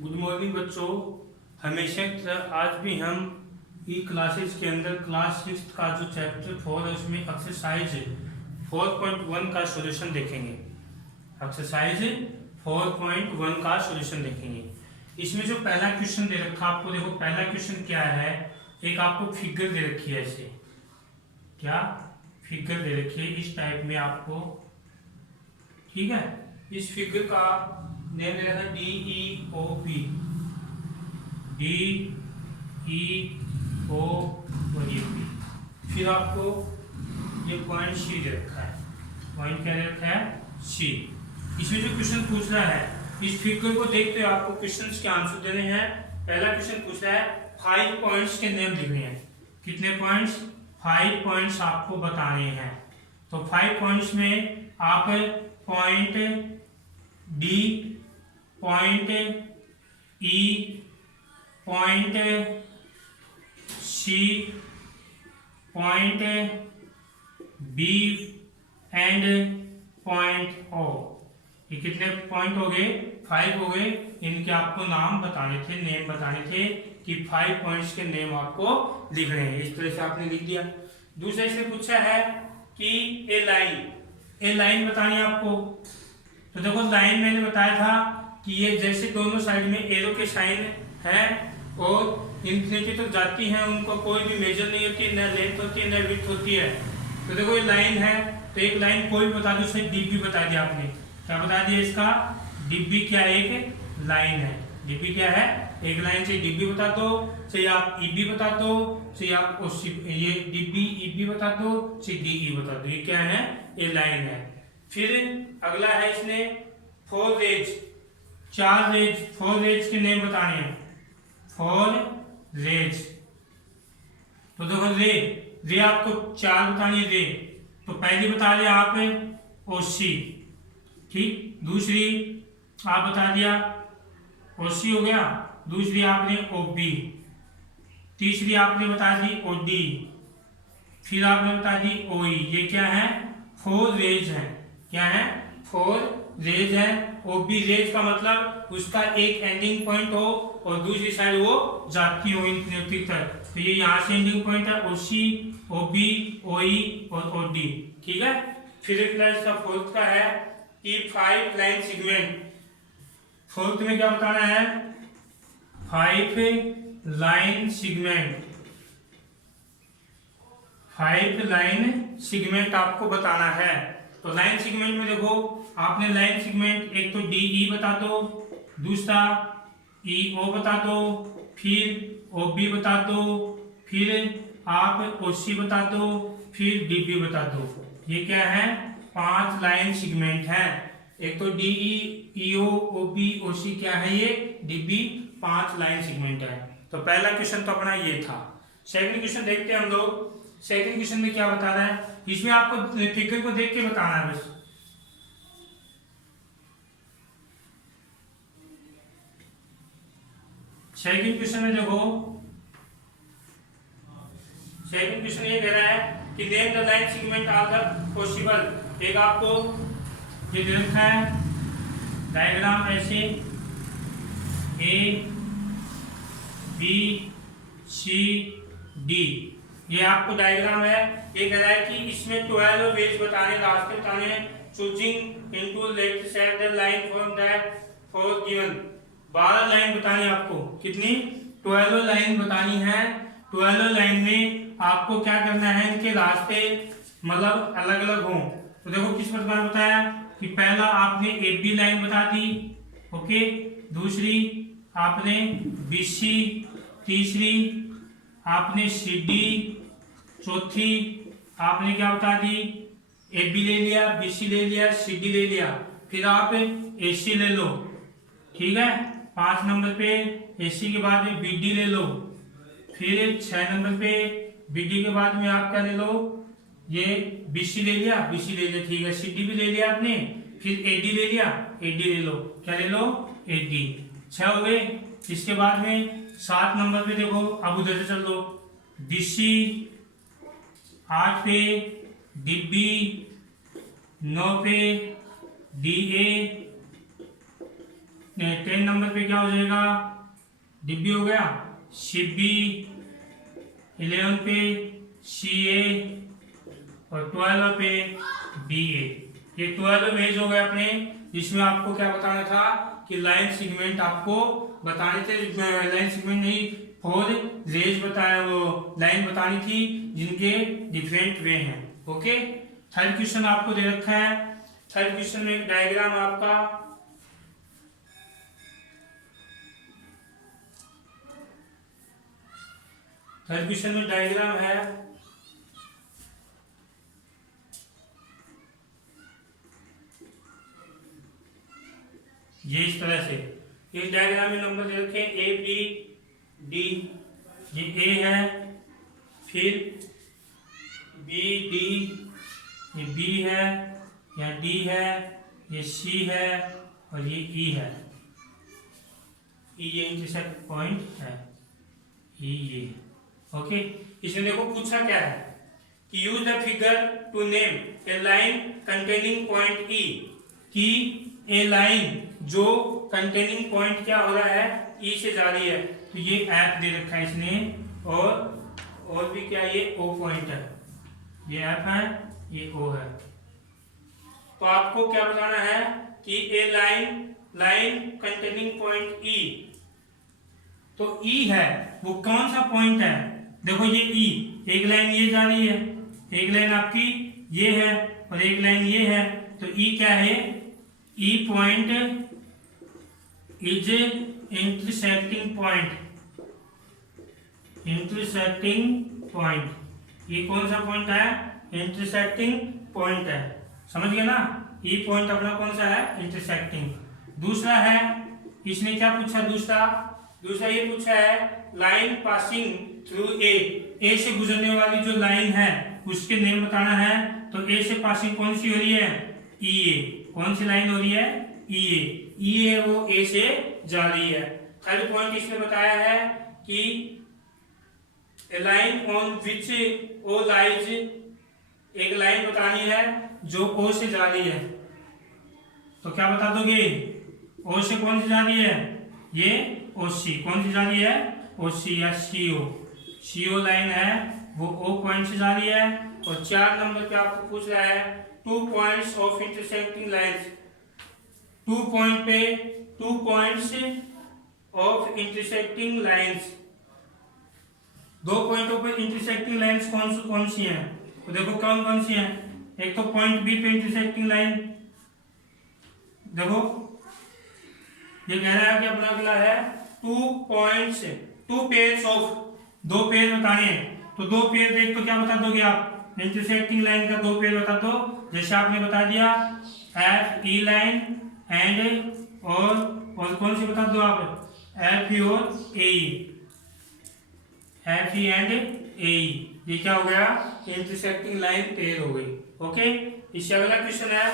Good morning बच्चों। हमेशा की तरह आज भी हम ई क्लासेस के अंदर क्लास 6 का जो चैप्टर 4 है उसमें एक्सरसाइज 4.1 का सॉल्यूशन देखेंगे। एक्सरसाइज 4.1 का सॉल्यूशन देखेंगे। इसमें जो पहला क्वेश्चन दे रखा आपको, देखो पहला क्वेश्चन क्या है। एक आपको फिगर दे रखी है, ऐसे क्या फिगर दे रखी है इस टाइप में आपको, ठीक है। इस फिगर का नेम दे रखा है DEOP, DEOP। फिर आपको ये पॉइंट C दे रखा है। पॉइंट क्या दे रखा है? C। इसमें जो क्वेश्चन पूछ रहा है, इस फिगर को देखते हुए आपको क्वेश्चंस के आंसर देने हैं। पहला क्वेश्चन पूछ रहा है 5 पॉइंट्स के नेम लिखने हैं। कितने पॉइंट्स? 5 पॉइंट्स आपको बताने हैं। तो 5 पॉइंट्स में आप point D, point E, point C, point B and point O, ये कितने पॉइंट हो गए? 5 हो गए। इनके आपको नाम बताने थे, नेम बताने थे कि 5 पॉइंट्स के नेम आपको लिखने हैं। इस तरह से आपने लिख दिया। दूसरे से पूछा है कि ए लाइन बतानी है आपको। तो देखो लाइन मैंने बताया था कि ये जैसे दोनों साइड में एरो के साइन है और इन्फिनिटी तक जाती हैं, उनको कोई भी मेजर नहीं होती, न लेंथ होती है न विड्थ होती है। तो देखो ये लाइन है, तो एक लाइन कोई भी बता दो, उसे डीबी बता दिया आपने। क्या बता दिया इसका? डीबी क्या एक लाइन है। डीबी क्या है? एक लाइन से डीबी बता दो, चाहे आप ईबी बता दो, चाहे आप ये डीबी ईबी बता दो, चाहे डीई बता दो। ये क्या है? ये लाइन है। फिर अगला है इसने 4 रेज, 4 रेज, 4 रेज के नेम बताने हैं। 4 रेज, तो देखो रे आपको 4 बतानी है रे। तो पहली बता दिया आप ओसी, ठीक। दूसरी आप बता दिया ओसी हो गया। दूसरी आपने ओबी, तीसरी आपने बता दी ओडी, फिर आपने बता दी ओई। ये क्या है? 4 रेज है। क्या है? 4 रेज है। ओबी रेज का मतलब उसका एक एंडिंग पॉइंट हो और दूसरी साइड वो जाती हो इन्फिनिटी तक। तो ये यहाँ से एंडिंग पॉइंट है, ओसी, ओबी, ओई और ओडी, ठीक है। फिर इसका फोर्थ का है कि 5 लाइन सेगमेंट। फोर्थ में क्या बताना है? 5 लाइन सेगमेंट, 5 लाइन सेगमेंट आपको बताना है। तो लाइन सेगमेंट में देखो आपने लाइन सेगमेंट एक तो DE बता दो, दूसरा EO बता दो, फिर OB बता दो, फिर आप OC बता दो, फिर DB बता दो। ये क्या है? 5 लाइन सेगमेंट है। एक तो DE, EO, OB, OC क्या है? ये DB 5 लाइन सेगमेंट है। तो पहला क्वेश्चन तो अपना ये था। सेकंड क्वेश्चन देखते हैं हम लोग। सेकंड क्वेश्चन में क्या बता रहा है? इसमें आपको फिगर को देख के बताना है बस। सेकंड क्वेश्चन में देखो, सेकंड क्वेश्चन ये कह रहा है कि name the line segment are the possible. एक आपको ये दे रखा है डायग्राम ऐसे A B C D, ये आपको डायग्राम है। ये कह रहा है कि इसमें 12 वेज बताने, रास्ते बताने, choosing into left side the line from that four given. 12 line बतानी है आपको। कितनी? 12 लाइन बतानी है। 12 लाइन में आपको क्या करना है? इनके रास्ते मतलब अलग अलग हों। तो देखो किस प्रकार बताया कि पहला आपने AB लाइन बता दी, ओके। दूसरी आपने BC, तीसरी आपने CD, चौथी आपने क्या बता दी? AB ले लिया, BC ले लिया, CD ले लिया, फिर आप AC ले लो, ठीक है। 5 नंबर पे AC के बाद में BD ले लो, फिर 6 नंबर पे BD के बाद में आप क्या ले लो? ये BC ले लिया, BC ले लिया, ठीक है। CD भी ले लिया आपने, फिर AD ले लिया, AD ले लो। क्या ले लो? AD। 6 हो गए। इसके बाद में 7 नंबर पे देखो, अब उधर से चल लो। BC 8 पे, DB 9 पे, DA 10 नंबर पे क्या हो जाएगा, डिब्बी हो गया, शिब्बी। 11 पे CA और 12 पे BA। ये 12 पेज हो गए अपने, जिसमें आपको क्या बताना था कि लाइन सेगमेंट आपको बताने थे, लाइन सेगमेंट नहीं, 4 रेज बताया, वो लाइन बतानी थी जिनके डिफरेंट वे हैं। ओके, थर्ड क्वेश्चन आपको दे रखा है। थर्ड क्वेश्चन में एक डायग्राम आपका, थर्ड क्वेश्चन में डायग्राम है, ये इस तरह से। इस डायग्राम में नंबर दे रखे A B D, ये A है, फिर B D, ये B है, या D है, ये C है और ये E है। E ये इंटरसेक्ट पॉइंट है, E ये। ओके, इसमें देखो पूछा क्या है कि use the figure to name a line containing point E, कि ए लाइन जो कंटेनिंग पॉइंट क्या हो रहा है, E से जा रही है। तो ये F दे रखा है इसने, और भी क्या, ये O पॉइंट है, ये F है, ये O है। तो आपको क्या बताना है कि a line containing point E, तो E है वो कौन सा पॉइंट है, देखो ये E, एक लाइन ये जा रही है, एक लाइन आपकी ये है और एक लाइन ये है, तो E क्या है, E point is intersecting point, intersecting point, ये कौन सा पॉइंट है, इंटरसेक्टिंग पॉइंट है, समझ गए ना। E पॉइंट अपना कौन सा है, इंटरसेक्टिंग। दूसरा है, इसने क्या पूछा, दूसरा ये पूछा है लाइन पासिंग थ्रू ए से गुजरने वाली जो लाइन है उसके नेम बताना है। तो ए से पासिंग कौन सी हो रही है, EA, कौन सी लाइन हो रही है, EA वो ए से जा रही है। थर्ड पॉइंट इसने बताया है कि a line on which O lies, एक लाइन बतानी है जो O से जा रही है। तो क्या बता दोगे, O से कौन सी जा रही है, ये OC, कौन सी जा रही है, OC या CO लाइन है वो O पॉइंट से जा रही है। और 4 नंबर पे आपको पूछ रहा है 2 points of intersecting lines, 2 points of intersecting lines, 2 पॉइंटों पे इंटरसेक्टिंग लाइंस कौन सी हैं, तो देखो कौन सी हैं। एक तो पॉइंट B पे इंटरसेक्टिंग लाइन, देखो ये कह रहा है कि अपना अगला है 2 पेयर्स ऑफ, 2 पेयर बताने हैं। तो 2 पेयर देख तो क्या बता दोगे आप, इंटरसेक्टिंग लाइन का 2 पेयर बता दो, जैसे आपने बता दिया FE लाइन एंड और कौन सी बता दो आप, FE और AE, FE एंड AE, ये क्या हो गया, इंटरसेक्टिंग लाइन पेयर हो गई। ओके, इससे अगला क्वेश्चन है